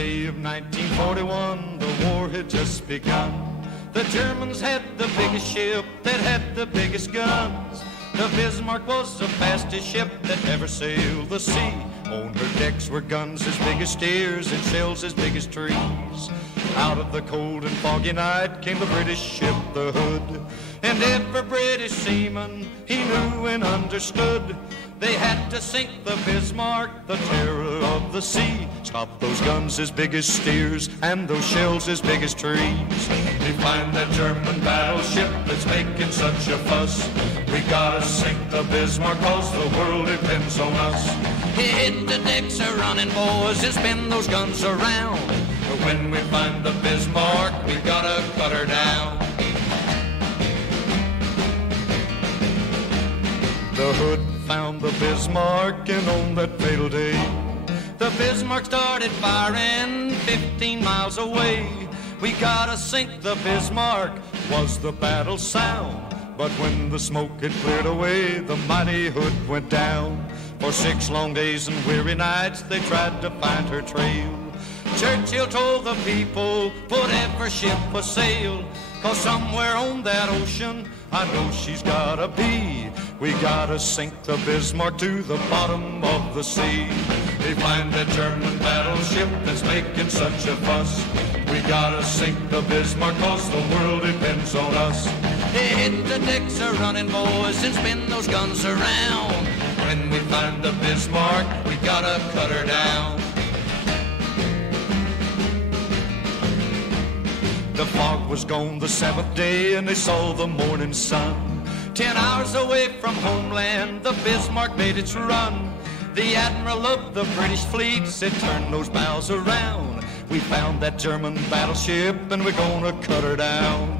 May of 1941, the war had just begun. The Germans had the biggest ship that had the biggest guns. The Bismark was the fastest ship that ever sailed the sea. On her decks were guns as big as steers and shells as big as trees. Out of the cold and foggy night came the British ship, the Hood. And every British seaman, he knew and understood, they had to sink the Bismark, the terror of the sea. Stop those guns as big as steers and those shells as big as trees. We find that German battleship that's making such a fuss. We gotta sink the Bismark 'cause the world depends on us. Hit the decks a-running, boys, and spin those guns around. But when we find the Bismark, we gotta cut her down. The Hood found the Bismark, and on that fatal day, the Bismark started firing 15 miles away. We gotta sink the Bismark, was the battle sound. But when the smoke had cleared away, the mighty Hood went down. For 6 long days and weary nights, they tried to find her trail. Churchill told the people, put every ship a sail, 'cause somewhere on that ocean, I know she's gotta be. We gotta sink the Bismark to the bottom of the sea. They find that German battleship that's making such a fuss. We gotta sink the Bismark 'cause the world depends on us. Hit the decks a-running, boys, and spin those guns around. When we find the Bismark, we gotta cut her down. The fog was gone the 7th day, and they saw the morning sun. 10 hours away from homeland, the Bismark made its run. The admiral of the British fleet said, turn those bows around. We found that German battleship, and we're gonna cut her down.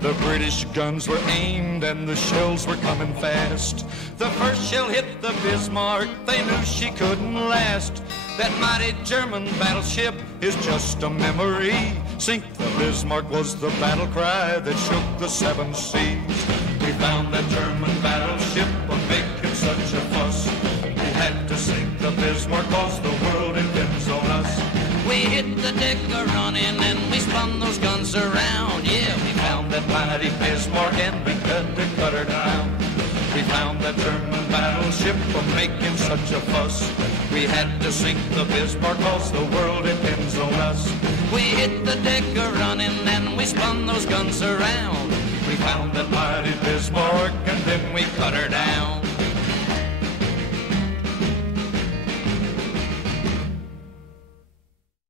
The British guns were aimed and the shells were coming fast. The first shell hit the Bismark, they knew she couldn't last. That mighty German battleship is just a memory. Sink the Bismark was the battle cry that shook the 7 seas. We found that German battleship was making such a fuss. We had to sink the Bismark 'cause the world depends on us. We hit the deck a-running and we spun those guns around. Yeah, we found that mighty Bismark and we cut her down. We found that German battleship for making such a fuss. We had to sink the Bismark 'cause the world depends on us. We hit the deck a-running and we spun those guns around. We found that mighty Bismark and then we cut her down.